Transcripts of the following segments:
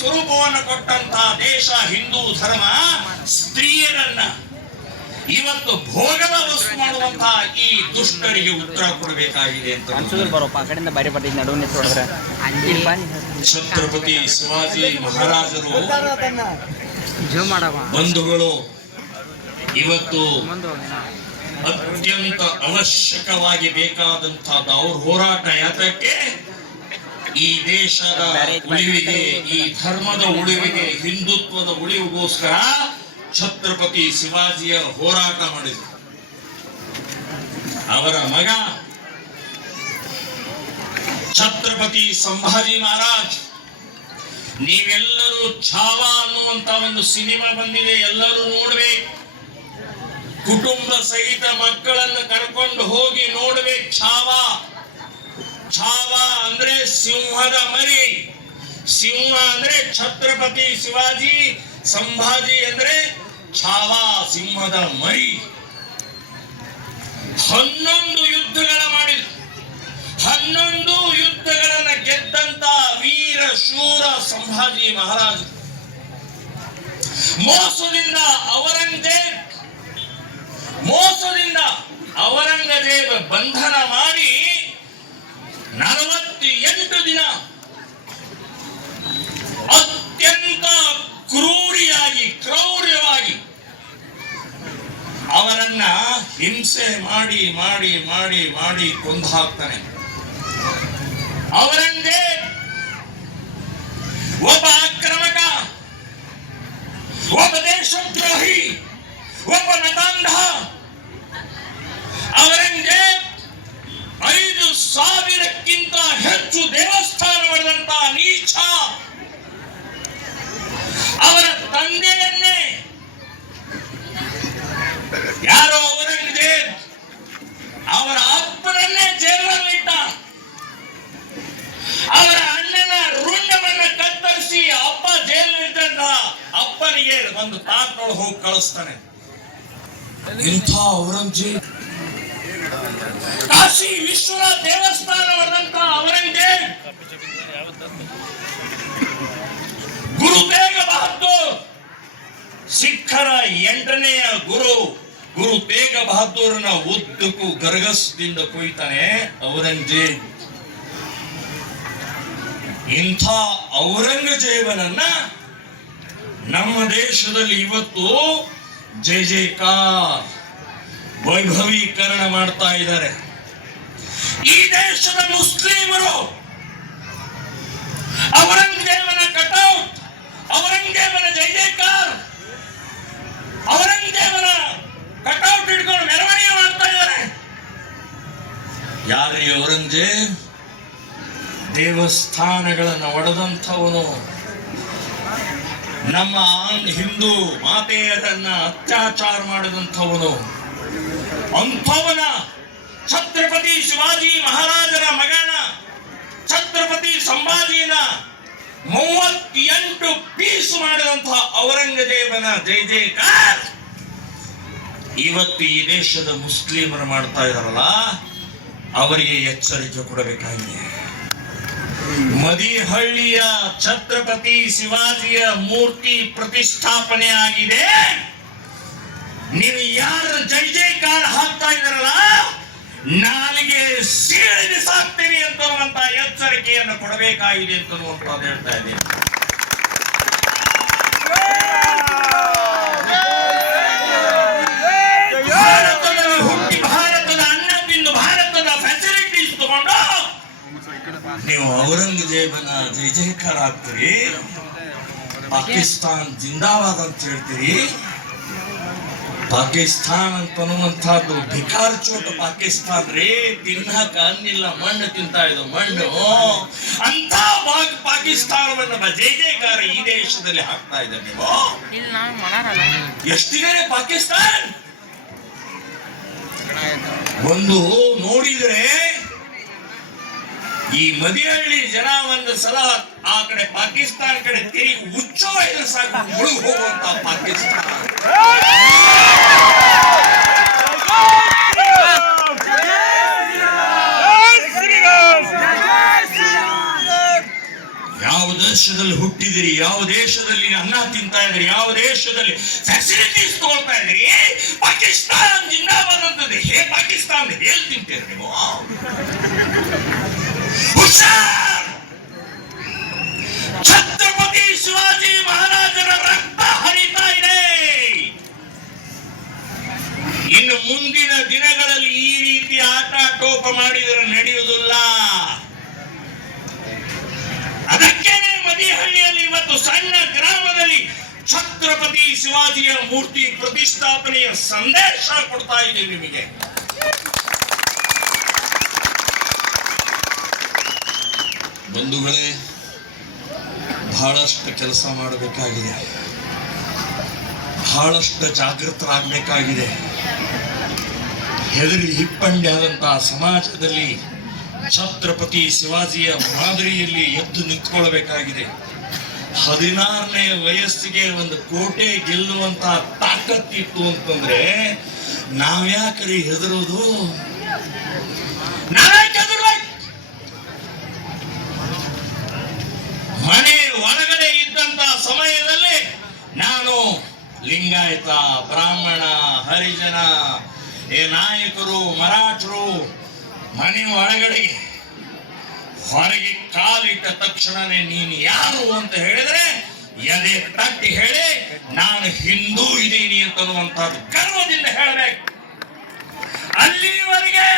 ಸ್ವರೂಪವನ್ನು ಕೊಟ್ಟಂತ ದೇಶ ಹಿಂದೂ ಧರ್ಮ ಸ್ತ್ರೀಯರನ್ನ ಇವತ್ತು ಭೋಗದ ವಸ್ತು ಮಾಡುವಂತಹ ಈ ದುಷ್ಟರಿಗೆ ಉತ್ತರ ಕೊಡಬೇಕಾಗಿದೆ ಅಂತ ಛತ್ರಪತಿ ಶಿವಾಜಿ ಮಹಾರಾಜರು ಬಂಧುಗಳು ಇವತ್ತು ಅತ್ಯಂತ ಅವಶ್ಯಕವಾಗಿ ಬೇಕಾದಂತಹದ್ದು ಅವ್ರ ಹೋರಾಟ ಯಾತಕ್ಕೆ ಈ ದೇಶದ ಉಳಿವಿಗೆ, ಈ ಧರ್ಮದ ಉಳಿವಿಗೆ, ಹಿಂದುತ್ವದ ಉಳಿವಿಗೋಸ್ಕರ ಛತ್ರಪತಿ ಶಿವಾಜಿಯ ಹೋರಾಟ ಮಾಡಿದರು. ಅವರ ಮಗ ಛತ್ರಪತಿ ಸಂಭಾಜಿ ಮಹಾರಾಜ್, ನೀವೆಲ್ಲರೂ ಛಾವಾ ಅನ್ನುವಂತ ಒಂದು ಸಿನಿಮಾ ಬಂದಿದೆ, ಎಲ್ಲರೂ ನೋಡ್ಬೇಕು. ಕುಟುಂಬ ಸಹಿತ ಮಕ್ಕಳನ್ನು ಕರ್ಕೊಂಡು ಹೋಗಿ ನೋಡ್ಬೇಕು. ಛಾವಾ ಛಾವಾ ಅಂದ್ರೆ ಸಿಂಹದ ಮರಿ. ಸಿಂಹ ಅಂದ್ರೆ ಛತ್ರಪತಿ ಶಿವಾಜಿ, ಸಂಭಾಜಿ ಅಂದ್ರೆ ಛಾವಾ ಸಿಂಹದ ಮರಿ. 11 ಯುದ್ಧಗಳ ಮಾಡಿದ, 11 ಯುದ್ಧಗಳನ್ನ ಗೆದ್ದಂತ ವೀರ ಶೂರ ಸಂಭಾಜಿ ಮಹಾರಾಜ ಮೋಸದಿಂದ ಔರಂಗಜೇಬ ಬಂಧನ ಮಾಡಿ 48 ದಿನ ಅತ್ಯಂತ ಕ್ರೌರ್ಯವಾಗಿ ಅವರನ್ನ ಹಿಂಸೆ ಮಾಡಿ ಮಾಡಿ ಮಾಡಿ ಮಾಡಿ ಕೊಂದು ಹಾಕ್ತಾನೆ. ಔರಂಗಜೇಬ್ ಒಬ್ಬ ಆಕ್ರಮಕ, ಒಬ್ಬ ದೇಶದ್ರೋಹಿ, ಒಬ್ಬ ನತಾಂಧ. ಔರಂಗಜೇಬ್ 5,000ಕ್ಕಿಂತ ಹೆಚ್ಚು ದೇವಸ್ಥಾನ ಮಾಡಿದಂತ ನೀಚ. ಅವರ ತಂದೆಯನ್ನೇ ಯಾರೋ ಔರಂಗಜೇಬ್ ಅವರ ಅಪ್ಪನನ್ನೇ ಜೈಲಲ್ಲಿ ಇಟ್ಟ. ಅವರ ಅಣ್ಣನ ರುಂಡವನ್ನ ಕತ್ತರಿಸಿ ಅಪ್ಪ ಜೈಲಿದ್ದಂತ ಅಪ್ಪನಿಗೆ ಒಂದು ತಾಟ್ನೊಳಗೆ ಹೋಗಿ ಕಳಿಸ್ತಾನೆ. ಇಂಥ ಔರಂಗಜೇಬ್ ಕಾಶಿ ವಿಶ್ವನಾಥ ದೇವಸ್ಥಾನ ಮಾಡಿದಂತ ಔರಂಗಜೇಬ್ ಗುರು ತೇಗ ಬಹದ್ದೂರ್, ಸಿಖ್ಖರ 8ನೆಯ ಗುರು ತೇಗ ಬಹದ್ದೂರನ ಉದ್ದಕ್ಕೂ ಗರಗಸದಿಂದ ಕೊಯ್ತಾನೆ ಔರಂಗಜೇಬ್. ಇಂಥ ಔರಂಗಜೇಬನನ್ನ ನಮ್ಮ ದೇಶದಲ್ಲಿ ಇವತ್ತು ಜೈ ಜೈಕಾರ ವೈಭವೀಕರಣ ಮಾಡ್ತಾ ಇದ್ದಾರೆ. ಈ ದೇಶದ ಮುಸ್ಲಿಮರು ಔರಂಗಜೇಬನ ಕಟೌಟ್, ಔರಂಗಜೇಬನ ಜೈ ಜೈಕಾರ, ಔರಂಗಜೇಬನ ಕಟೌಟ್ ಹಿಡ್ಕೊಂಡು ಮೆರವಣಿಗೆ ಮಾಡ್ತಾ ಇದ್ದಾರೆ. ಯಾರೇ ಔರಂಗಜೇಬ್? ದೇವಸ್ಥಾನಗಳನ್ನು ಒಡೆದಂಥವನು, ನಮ್ಮ ಹಿಂದೂ ಮಾತೆಯರನ್ನ ಅತ್ಯಾಚಾರ ಮಾಡಿದಂಥವನು. ಅಂಥವನ ಛತ್ರಪತಿ ಶಿವಾಜಿ ಮಹಾರಾಜರ ಮಗನ ಛತ್ರಪತಿ ಸಂಭಾಜಿನ 38 ಪೀಸ್ ಮಾಡಿದಂತಹ ಔರಂಗಜೇಬನ ಜೈ ಜೈಕಾರ ಇವತ್ತು ಈ ದೇಶದ ಮುಸ್ಲಿಮರು ಮಾಡ್ತಾ ಇದಾರಲ್ಲ, ಅವರಿಗೆ ಎಚ್ಚರಿಕೆ ಕೊಡಬೇಕಾಗಿದೆ. ಮದಿಹಳ್ಳಿಯ ಛತ್ರಪತಿ ಶಿವಾಜಿಯ ಮೂರ್ತಿ ಪ್ರತಿಷ್ಠಾಪನೆ ಆಗಿದೆ. ನೀವು ಯಾರು ಜೈ ಜೈಕಾರ ಹಾಕ್ತಾ ಇದಾರಲ್ಲ, ನಾಲಿಗೆ ಸೀಳಿ ಬಿಸಾಕ್ತೀವಿ ಅಂತನ್ನುವಂತ ಎಚ್ಚರಿಕೆಯನ್ನು ಕೊಡಬೇಕಾಗಿದೆ ಅಂತನ್ನುವಂಥದ್ದು ಹೇಳ್ತಾ ಇದ್ದೀನಿ. ಭಾರತದಲ್ಲಿ ಹುಟ್ಟಿ ಭಾರತದ ಅನ್ನ ತಿಂದು ಭಾರತದ ಫೆಸಿಲಿಟೀಸ್ ತಗೊಂಡು ನೀವು ಔರಂಗಜೇಬನ ಜೈ ಜೈಕಾರ ಹಾಕ್ತೀರಿ, ಪಾಕಿಸ್ತಾನ್ ಜಿಂದಾಬಾದ್ ಅಂತ ಹೇಳ್ತೀರಿ. ಪಾಕಿಸ್ತಾನ್ ಅಂತನ್ನುವಂಥದ್ದು ಭಿಕಾರ್ ಚೋಟ ಪಾಕಿಸ್ತಾನ್ ರೀ, ತಿನ್ನಕ ಅನ್ನಿಲ್ಲ, ಮಣ್ಣು ತಿಂತಾ ಇದ್ದು ಮಣ್ಣು. ಅಂತ ಪಾಕಿಸ್ತಾನವನ್ನು ಜೈ ಜೈಕಾರ ಈ ದೇಶದಲ್ಲಿ ಹಾಕ್ತಾ ಇದ್ದಾರೆ ನೀವು. ಎಷ್ಟಿದೆ ಪಾಕಿಸ್ತಾನ್? ಒಂದು ನೋಡಿದ್ರೆ ಈ ಮದಿಹಳ್ಳಿ ಜನ ಒಂದು ಸಲ ಆ ಕಡೆ ಪಾಕಿಸ್ತಾನ ಕಡೆ ತಿರುಗಿ ಹುಚ್ಚೋ ಇದ್ರೆ ಸಾಕು ಮುಳುಗಿ ಹೋಗುವಂತ ಪಾಕಿಸ್ತಾನ. ಯಾವುದು ದೇಶದಲ್ಲಿ ಹುಟ್ಟಿದಿರಿ, ಯಾವ ದೇಶದಲ್ಲಿ ಅನ್ನ ತಿಂತಾ ಇದ್ರಿ, ಯಾವ ದೇಶದಲ್ಲಿ ಫೆಸಿಲಿಟೀಸ್ ತಗೊಳ್ತಾ ಇದ್ರಿ. ಪಾಕಿಸ್ತಾನ ಜಿಂದಾಬಾದ್ ಅಂತಂದ್ರೆ ಪಾಕಿಸ್ತಾನ ಹೇಳಿ ತಿಂತೀರಿ ನೀವು? ಹುಷಾರ್! ಛತ್ರಪತಿ ಶಿವಾಜಿ ಮಹಾರಾಜರ ರಕ್ತ ಹರಿತಾ ಇದೆ. ಇನ್ನು ಮುಂದಿನ ದಿನಗಳಲ್ಲಿ ಈ ರೀತಿ ಆಟ ಟೋಪ ಮಾಡಿದರೆ ನಡೆಯುವುದಿಲ್ಲ. ಅದಕ್ಕೇನೆ ಮದಿಹಳ್ಳಿಯಲ್ಲಿ ಇವತ್ತು ಸಣ್ಣ ಗ್ರಾಮದಲ್ಲಿ ಛತ್ರಪತಿ ಶಿವಾಜಿಯ ಮೂರ್ತಿ ಪ್ರತಿಷ್ಠಾಪನೆಯ ಸಂದೇಶ ಕೊಡ್ತಾ ಇದ್ದೀವಿ ನಿಮಗೆ. ಬಂಧುಗಳೇ, ಬಹಳಷ್ಟು ಕೆಲಸ ಮಾಡಬೇಕಾಗಿದೆ, ಬಹಳಷ್ಟು ಜಾಗೃತರಾಗಬೇಕಾಗಿದೆ. ಹೆದರಿ ಹಿಪ್ಪಂಡಿ ಆದಂತಹ ಸಮಾಜದಲ್ಲಿ ಛತ್ರಪತಿ ಶಿವಾಜಿಯ ಮಾದರಿಯಲ್ಲಿ ಎದ್ದು ನಿಂತ್ಕೊಳ್ಬೇಕಾಗಿದೆ. 16ನೇ ವಯಸ್ಸಿಗೆ ಒಂದು ಕೋಟೆ ಗೆಲ್ಲುವಂತ ತಾಕತ್ತಿತ್ತು ಅಂತಂದ್ರೆ ನಾವ್ಯಾಕ್ರಿ ಹೆದರೋದು? ಮನೆ ಒಳಗಡೆ ಇದ್ದಂತ ಸಮಯದಲ್ಲಿ ನಾನು ಲಿಂಗಾಯತ, ಬ್ರಾಹ್ಮಣ, ಹರಿಜನ, ನಾಯಕರು, ಮರಾಠರು ಮನೆ ಒಳಗಡೆ ಹೊರಗೆ ಕಾಲಿಟ್ಟ ತಕ್ಷಣನೇ ನೀನು ಯಾರು ಅಂತ ಹೇಳಿದ್ರೆ ಎದೆ ತಟ್ಟಿ ಹೇಳಿ ನಾನು ಹಿಂದೂ ಇದ್ದೀನಿ ಅಂತನ್ನುವಂಥದ್ದು ಗರ್ವದಿಂದ ಹೇಳಬೇಕು. ಅಲ್ಲಿವರೆಗೆ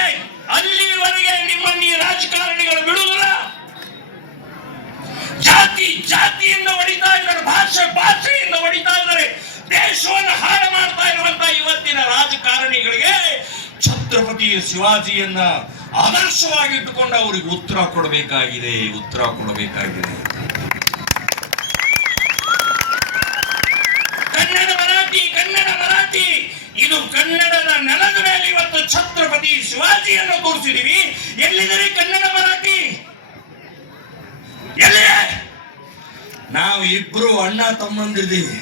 ನಿಮ್ಮನ್ನು ಈ ರಾಜಕಾರಣಿಗಳು ಬಿಡುವುದಿಲ್ಲ. ಜಾತಿಯಿಂದ ಹೊಡಿತಾ ಇದ್ದಾರೆ, ಭಾಷೆಯಿಂದ ಹೊಡಿತಾ ಇದ್ದಾರೆ. ದೇಶವನ್ನು ಹಾಳು ಮಾಡ್ತಾ ಇರುವಂತ ಇವತ್ತಿನ ರಾಜಕಾರಣಿಗಳಿಗೆ ಛತ್ರಪತಿ ಶಿವಾಜಿಯನ್ನ ಆದರ್ಶವಾಗಿಟ್ಟುಕೊಂಡು ಅವರಿಗೆ ಉತ್ತರ ಕೊಡಬೇಕಾಗಿದೆ. ಕನ್ನಡ ಮರಾಠಿ ಇದು ಕನ್ನಡದ ನೆಲದ ಮೇಲೆ ಇವತ್ತು ಛತ್ರಪತಿ ಶಿವಾಜಿಯನ್ನು ತೋರಿಸಿದೀವಿ. ಎಲ್ಲಿದೆ ಕನ್ನಡ ಮರಾಠಿ? ಎಲ್ಲಿ? ನಾವು ಇಬ್ರು ಅಣ್ಣ ತಮ್ಮಂದಿದ್ದೀವಿ.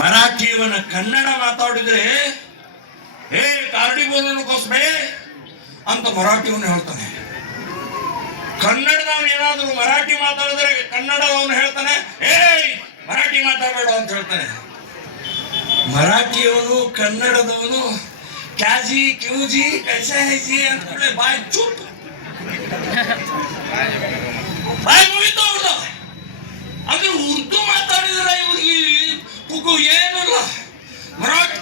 ಮರಾಠಿಯವನ್ನ ಕನ್ನಡ ಮಾತಾಡಿದ್ರೆ ಕಾರ್ಡಿ ಬೋಲೋಸ್ಬೇ ಅಂತ ಮರಾಠಿಯವನು ಹೇಳ್ತಾನೆ. ಕನ್ನಡದವನು ಏನಾದ್ರು ಮರಾಠಿ ಮಾತಾಡಿದ್ರೆ ಕನ್ನಡದವನು ಹೇಳ್ತಾನೆ ಮರಾಠಿ ಮಾತಾಡಬೇಡ ಅಂತ ಹೇಳ್ತಾನೆ. ಮರಾಠಿಯವನು ಕನ್ನಡದವನು ಕ್ಯಾಜಿ ಕ್ಯೂಜಿ ಕೈಸೆ ಹೈಜಿ ಅಂತ ಬಾಯ್ ಚುಪ್, ಬಾಯ್ ಮುಗಿತು ಅವ್ರದ್ದು. ಅಂದ್ರೆ ಉರ್ದು ಮಾತಾಡಿದ್ರೆ ಇವ್ರಿಗೆ ಏನಿಲ್ಲ.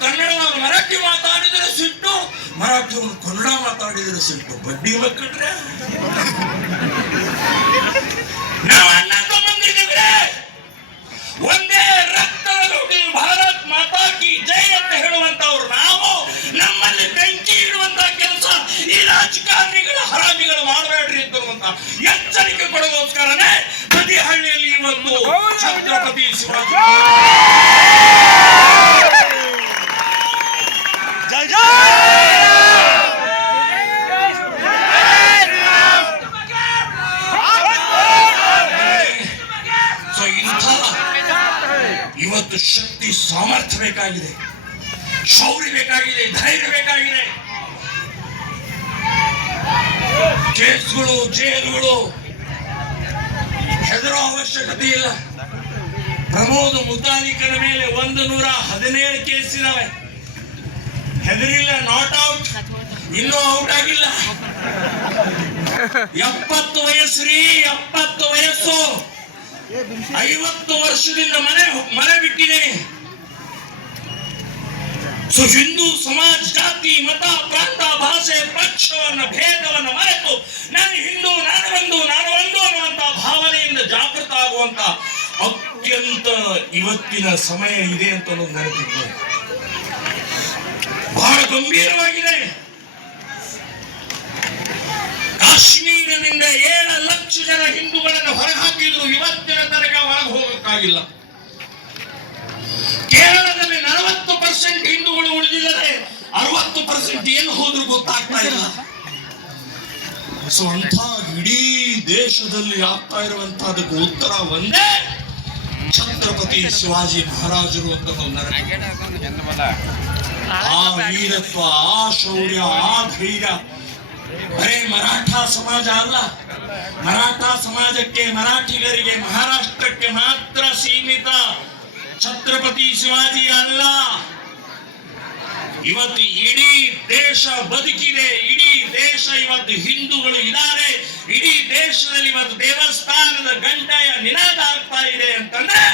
ಕನ್ನಡದವನು ಮರಾಠಿ ಮಾತಾಡಿದರೆ ಸಿಟ್ಟು, ಮರಾಠಿಯವನು ಕನ್ನಡ ಮಾತಾಡಿದರೆ ಸಿಟ್ಟು. ಬಡ್ಡಿ ಮಕ್ಕಳ್ರೆ ನಾವು ಅಣ್ಣ ತಮ್ಮಂದಿದ್ದೀವ್ರೆ, ಒಂದೇ ರಕ್ತದಲ್ಲಿ ಹುಟ್ಟಿ ಭಾರತ್ ಮಾತಾ ಕಿ ಜೈ ಅಂತ ಹೇಳುವಂತವ್ರು ನಾವು. ನಮ್ಮಲ್ಲಿ ಬೆಂಕಿ ಇಡುವಂತ ಕೆಲಸ ಈ ರಾಜಕಾರಣಿಗಳ ಹರಾಜಿಗಳು ಮಾಡಬೇಡ್ರಿ ಅಂತನ್ನುವಂತ ಎಚ್ಚರಿಕೆ ಕೊಡುವೋಸ್ಕರನೇ ಮದಿಹಳ್ಳಿಯಲ್ಲಿ ಇವತ್ತು ಛತ್ರಪತಿ ಶಿವಾಜಿ ಇವತ್ತು ಶಕ್ತಿ ಸಾಮರ್ಥ್ಯ ಬೇಕಾಗಿದೆ, ಶೌರ್ಯ ಬೇಕಾಗಿದೆ, ಧೈರ್ಯ ಬೇಕಾಗಿದೆ. ಕೇಸ್ಗಳು, ಜೈಲುಗಳು ಹೆದರೋ ಅವಶ್ಯಕತೆ ಇಲ್ಲ. ಪ್ರಮೋದ್ ಮುತಾಲಿಕನ ಮೇಲೆ 117 ಕೇಸ್ ಇದಾವೆ. ಹೆದರಿಲ್ಲ, ನಾಟ್ ಔಟ್, ಇನ್ನೂ ಔಟ್ ಆಗಿಲ್ಲ. 70 ವಯಸ್ಸು, 50 ವರ್ಷದಿಂದ ಮನೆ ಬಿಟ್ಟಿದ್ದೇನೆ. ಹಿಂದೂ ಸಮಾಜ ಜಾತಿ, ಮತ, ಪ್ರಾಂತ, ಭಾಷೆ, ಪಕ್ಷವನ್ನ ಭೇದವನ್ನ ಮರೆತು ನಾನು ಹಿಂದೂ, ನಾನು ಒಂದು ಅನ್ನುವಂತ ಭಾವನೆಯಿಂದ ಜಾಗೃತ ಆಗುವಂತ ಅತ್ಯಂತ ಇವತ್ತಿನ ಸಮಯ ಇದೆ ಅಂತ ನೆನಪಿದ್ದೆ. ಬಹಳ ಗಂಭೀರವಾಗಿದೆ. ಕಾಶ್ಮೀರದಿಂದ 7 ಲಕ್ಷ ಜನ ಹಿಂದೂಗಳನ್ನು ಹೊರಹಾಕಿದ್ರು, ಇವತ್ತಿನ ತನಕ ಒಳಗೆ ಹೋಗಕ್ಕಾಗಿಲ್ಲ. ಕೇರಳದಲ್ಲಿ 40% ಹಿಂದೂಗಳು ಉಳಿದಿದ್ದಾರೆ, 60% ಏನು ಹೋದ್ರು ಗೊತ್ತಾಗ್ತಾ ಇಲ್ಲ. ಸೊ ಅಂತ ಇಡೀ ದೇಶದಲ್ಲಿ ಆಗ್ತಾ ಇರುವಂತಹದಕ್ಕೆ ಉತ್ತರ ಒಂದೇ, ಛತ್ರಪತಿ ಶಿವಾಜಿ ಮಹಾರಾಜರು ಅಂತ. ಆ ವೀರತ್ವ, ಆ ಶೌರ್ಯ, ಆ ಧೈರ್ಯ ಬರೇ ಮರಾಠ ಸಮಾಜ ಅಲ್ಲ, ಮರಾಠ ಸಮಾಜಕ್ಕೆ, ಮರಾಠಿಗರಿಗೆ, ಮಹಾರಾಷ್ಟ್ರಕ್ಕೆ ಮಾತ್ರ ಸೀಮಿತ ಛತ್ರಪತಿ ಶಿವಾಜಿ ಅಲ್ಲ. ಇವತ್ತು ಇಡೀ ದೇಶ ಬದುಕಿದೆ, ಇಡೀ ದೇಶ ಇವತ್ತು ಹಿಂದೂಗಳು ಇದ್ದಾರೆ, ಇಡೀ ದೇಶದಲ್ಲಿ ಇವತ್ತು ದೇವಸ್ಥಾನದ ಗಂಟೆಯ ನಿನಾದ ಆಗ್ತಾ ಇದೆ ಅಂತಂದ್ರೆ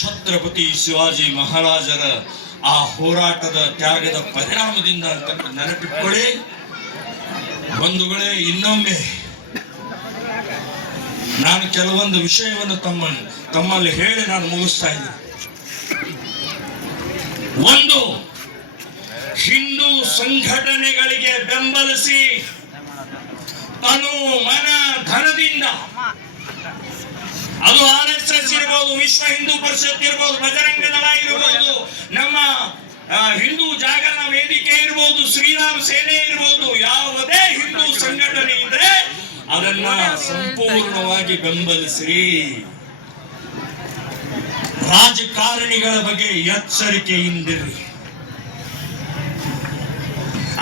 ಛತ್ರಪತಿ ಶಿವಾಜಿ ಮಹಾರಾಜರ ಆ ಹೋರಾಟದ ತ್ಯಾಗದ ಪರಿಣಾಮದಿಂದ ಅಂತ ನೆನಪಿಟ್ಕೊಳ್ಳಿ. ಬಂಧುಗಳೇ, ಇನ್ನೊಮ್ಮೆ ನಾನು ಕೆಲವೊಂದು ವಿಷಯವನ್ನು ತಮ್ಮಲ್ಲಿ ಹೇಳಿ ನಾನು ಮುಗಿಸ್ತಾ ಇದ್ದೀನಿ. ಒಂದು, ಹಿಂದೂ ಸಂಘಟನೆಗಳಿಗೆ ಬೆಂಬಲಿಸಿ ತನು ಮನ ಧನದಿಂದ, ಅದು RSS ಇರಬಹುದು, ವಿಶ್ವ ಹಿಂದೂ ಪರಿಷತ್ ಇರಬಹುದು, ಬಜರಂಗ ದಳ ಇರಬಹುದು, ನಮ್ಮ ಹಿಂದೂ ಜಾಗರಣ ವೇದಿಕೆ ಇರಬಹುದು, ಶ್ರೀರಾಮ ಸೇನೆ ಇರಬಹುದು, ಯಾವುದೇ ಹಿಂದೂ ಸಂಘಟನೆ ಇದ್ರೆ ಅದನ್ನ ಸಂಪೂರ್ಣವಾಗಿ ಬೆಂಬಲಿಸಿರಿ. ರಾಜಕಾರಣಿಗಳ ಬಗ್ಗೆ ಎಚ್ಚರಿಕೆಯಿಂದಿರಿ.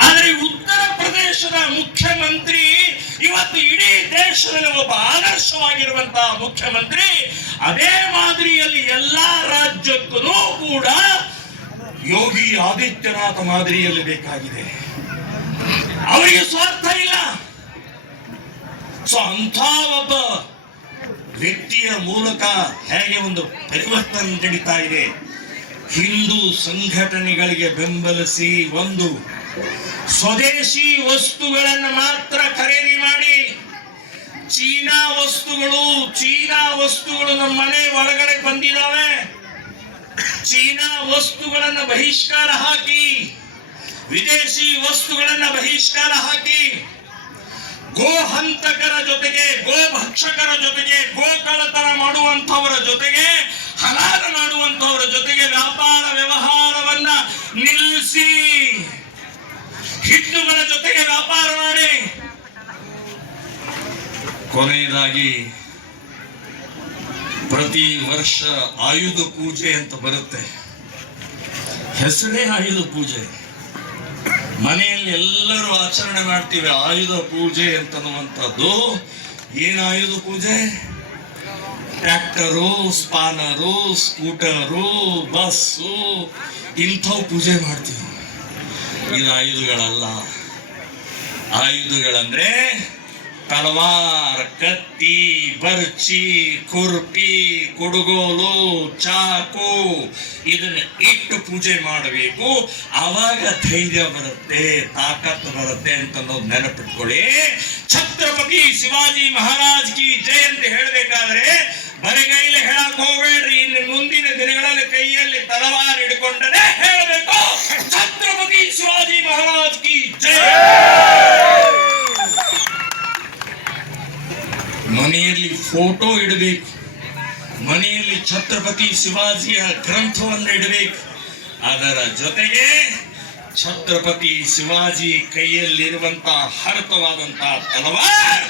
ಆದರೆ ಉತ್ತರ ಪ್ರದೇಶದ ಮುಖ್ಯಮಂತ್ರಿ ಇವತ್ತು ಇಡೀ ದೇಶದಲ್ಲಿ ಒಬ್ಬ ಆದರ್ಶವಾಗಿರುವಂತಹ ಮುಖ್ಯಮಂತ್ರಿ, ಅದೇ ಮಾದರಿಯಲ್ಲಿ ಎಲ್ಲಾ ರಾಜ್ಯಕ್ಕೂ ಕೂಡ ಯೋಗಿ ಆದಿತ್ಯನಾಥ ಮಾದರಿಯಲ್ಲಿ ಬೇಕಾಗಿದೆ. ಅವರಿಗೆ ಸ್ವಾರ್ಥ ಇಲ್ಲ. ಸೊ ಅಂಥ ಒಬ್ಬ ವ್ಯಕ್ತಿಯ ಮೂಲಕ ಹೇಗೆ ಒಂದು ಪರಿವರ್ತನೆ ನಡೀತಾ ಇದೆ. ಹಿಂದೂ ಸಂಘಟನೆಗಳಿಗೆ ಬೆಂಬಲಿಸಿ, ಒಂದು, ಸ್ವದೇಶಿ ವಸ್ತುಗಳನ್ನು ಮಾತ್ರ ಖರೀದಿ ಮಾಡಿ. ಚೀನಾ ವಸ್ತುಗಳು ನಮ್ಮ ಮನೆ ಒಳಗಡೆ ಬಂದಿದ್ದಾವೆ. ಚೀನಾ ವಸ್ತುಗಳನ್ನು ಬಹಿಷ್ಕಾರ ಹಾಕಿ, ವಿದೇಶಿ ವಸ್ತುಗಳನ್ನು ಬಹಿಷ್ಕಾರ ಹಾಕಿ, ಗೋ ಹಂತಕರ ಜೊತೆಗೆ, ಗೋ ಭಕ್ಷಕರ ಜೊತೆಗೆ, ಗೋ ಕಳ್ಳತನ ಮಾಡುವಂತವರ ಜೊತೆಗೆ, ಹಲಾಲ ಮಾಡುವಂತವರ ಜೊತೆಗೆ ವ್ಯಾಪಾರ ವ್ಯವಹಾರವನ್ನ ನಿಲ್ಲಿಸಿ, ಹಿಂದೂಗಳ ಜೊತೆಗೆ ವ್ಯಾಪಾರ ಮಾಡಿ. ಕೊನೆಯದಾಗಿ, ಪ್ರತಿ ವರ್ಷ ಆಯುಧ ಪೂಜೆ ಅಂತ ಬರುತ್ತೆ. ಹೆಸರೇ ಆಯುಧ ಪೂಜೆ. ಮನೆಯಲ್ಲಿ ಎಲ್ಲರೂ ಆಚರಣೆ ಮಾಡ್ತೀವಿ ಆಯುಧ ಪೂಜೆ ಅಂತನ್ನುವಂಥದ್ದು. ಏನು ಆಯುಧ ಪೂಜೆ? ಟ್ರ್ಯಾಕ್ಟರು, ಸ್ಪಾನರು, ಸ್ಕೂಟರು, ಬಸ್ಸು, ಇಂಥವು ಪೂಜೆ ಮಾಡ್ತೀವಿ. ಇದು ಆಯುಧಗಳಲ್ಲ. ಆಯುಧಗಳಂದ್ರೆ ತಲವಾರ್, ಕತ್ತಿ, ಬರ್ಚಿ, ಕುರ್ಪಿ, ಕುಡುಗೋಲು, ಚಾಕು, ಇದನ್ನ ಇಟ್ಟು ಪೂಜೆ ಮಾಡಬೇಕು. ಆವಾಗ ಧೈರ್ಯ ಬರುತ್ತೆ, ತಾಕತ್ತು ಬರುತ್ತೆ ಅಂತ ನೆನಪಿಟ್ಕೊಳ್ಳಿ. ಛತ್ರಪತಿ ಶಿವಾಜಿ ಮಹಾರಾಜ್ ಕಿ ಜೈ ಅಂತ ಹೇಳಬೇಕಾದ್ರೆ ಬರೆಗೈಲಿ ಹೇಳಕ್ ಹೋಗ್ಬೇಡ್ರಿ. ಇನ್ನು ಮುಂದಿನ ದಿನಗಳಲ್ಲಿ ಕೈಯಲ್ಲಿ ತಲವಾರ್ ಹಿಡ್ಕೊಂಡರೆ ಹೇಳಬೇಕು, ಛತ್ರಪತಿ ಶಿವಾಜಿ ಮಹಾರಾಜ್ ಕಿ ಜೈ. ಮನೆಯಲ್ಲಿ ಫೋಟೋ ಇಡಬೇಕು, ಮನೆಯಲ್ಲಿ ಛತ್ರಪತಿ ಶಿವಾಜಿಯ ಗ್ರಂಥವನ್ನು ಇಡಬೇಕು. ಅದರ ಜೊತೆಗೆ ಛತ್ರಪತಿ ಶಿವಾಜಿ ಕೈಯಲ್ಲಿರುವಂತಹ ಹರತವಾದಂತಹ ತಲವಾರ್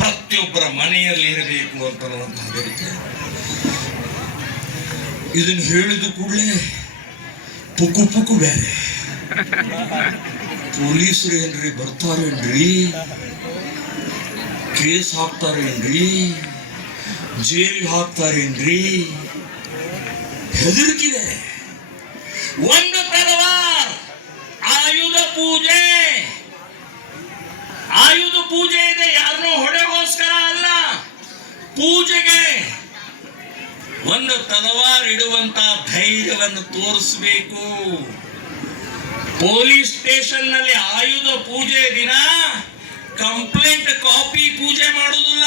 ಪ್ರತಿಯೊಬ್ಬರ ಮನೆಯಲ್ಲಿ ಇರಬೇಕು ಅಂತನ್ನುವಂಥದ್ದು. ಇದನ್ನು ಹೇಳಿದ ಕೂಡಲೇ ಪುಕ್ಕು ಬೇರೆ. ಪೊಲೀಸರು ಏನ್ರಿ ಬರ್ತಾರೇನ್ರಿ, ಕೇಸ್ ಹಾಕ್ತಾರೇನ್ರಿ, ಜೈಲಿಗೆ ಹಾಕ್ತಾರೇನ್ರಿ, ಹೆದರಿಕಿದೆ. ಒಂದು ತಲವಾರ್ ಆಯುಧ ಪೂಜೆ ಇದೆ. ಯಾರನ್ನೋ ಹೊಡೆಗೋಸ್ಕರ ಅಲ್ಲ, ಪೂಜೆಗೆ ಒಂದು ತಲವಾರ್ ಇಡುವಂತ ಧೈರ್ಯವನ್ನು ತೋರಿಸಬೇಕು. ಪೊಲೀಸ್ ಸ್ಟೇಷನ್ ನಲ್ಲಿ ಆಯುಧ ಪೂಜೆ ದಿನ ಕಂಪ್ಲೇಂಟ್ ಕಾಪಿ ಪೂಜೆ ಮಾಡುವುದಿಲ್ಲ.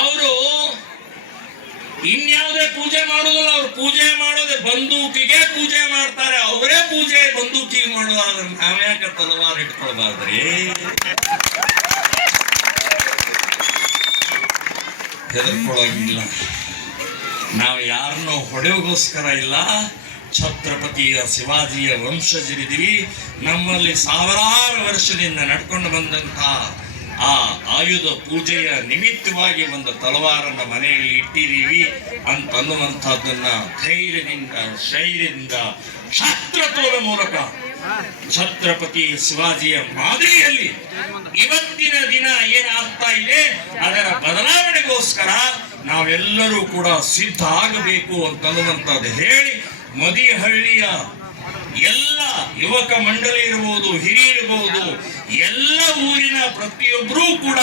ಅವರು ಇನ್ಯಾವುದೇ ಪೂಜೆ ಮಾಡುವುದಿಲ್ಲ. ಅವ್ರು ಪೂಜೆ ಮಾಡೋದೇ ಬಂದೂಕಿಗೆ ಪೂಜೆ ಮಾಡ್ತಾರೆ. ಅವರೇ ಪೂಜೆ ಬಂದೂಕಿಗೆ ಮಾಡುವಾದ್ರೆ ನಾವ್ಯಾಕೆ ತಲವಾರ್ ಇಟ್ಕೊಳ್ಬಾರ್ದ್ರಿ? ಹೆದರ್ಕೊಳ್ಳೋಂಗಿಲ್ಲ. ನಾವು ಯಾರನ್ನೋ ಹೊಡೆಯೋಗೋಸ್ಕರ ಇಲ್ಲ, ಛತ್ರಪತಿಯ ಶಿವಾಜಿಯ ವಂಶಜರಿದ್ದೀವಿ. ನಮ್ಮಲ್ಲಿ ಸಾವಿರಾರು ವರ್ಷದಿಂದ ನಡ್ಕೊಂಡು ಬಂದಂತಹ ಆ ಆಯುಧ ಪೂಜೆಯ ನಿಮಿತ್ತವಾಗಿ ಒಂದು ತಲವಾರನ್ನ ಮನೆಯಲ್ಲಿ ಇಟ್ಟಿದ್ದೀವಿ ಅಂತನ್ನುವಂಥದ್ದನ್ನ ಧೈರ್ಯದಿಂದ, ಶೈರ್ಯದಿಂದ, ಶಾಸ್ತ್ರತ್ವದ ಮೂಲಕ ಛತ್ರಪತಿ ಶಿವಾಜಿಯ ಮಾದರಿಯಲ್ಲಿ ಇವತ್ತಿನ ದಿನ ಏನಾಗ್ತಾ ಇದೆ ಅದರ ಬದಲಾವಣೆಗೋಸ್ಕರ ನಾವೆಲ್ಲರೂ ಕೂಡ ಸಿದ್ಧ ಆಗಬೇಕು ಅಂತನ್ನುವಂಥದ್ದು ಹೇಳಿ ಮದಿಹಳ್ಳಿಯ ಎಲ್ಲ ಯುವಕ ಮಂಡಳಿ ಇರಬಹುದು, ಹಿರಿಯರಿರಬಹುದು, ಎಲ್ಲ ಊರಿನ ಪ್ರತಿಯೊಬ್ಬರೂ ಕೂಡ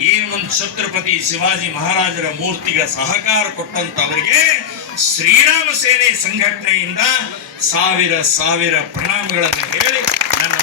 ಈ ಒಂದು ಛತ್ರಪತಿ ಶಿವಾಜಿ ಮಹಾರಾಜರ ಮೂರ್ತಿಗೆ ಸಹಕಾರ ಕೊಟ್ಟಂತವರಿಗೆ ಶ್ರೀರಾಮ ಸೇನೆ ಸಂಘಟನೆಯಿಂದ ಸಾವಿರ ಪ್ರಣಾಮಗಳನ್ನು ಹೇಳಿ ನನ್ನ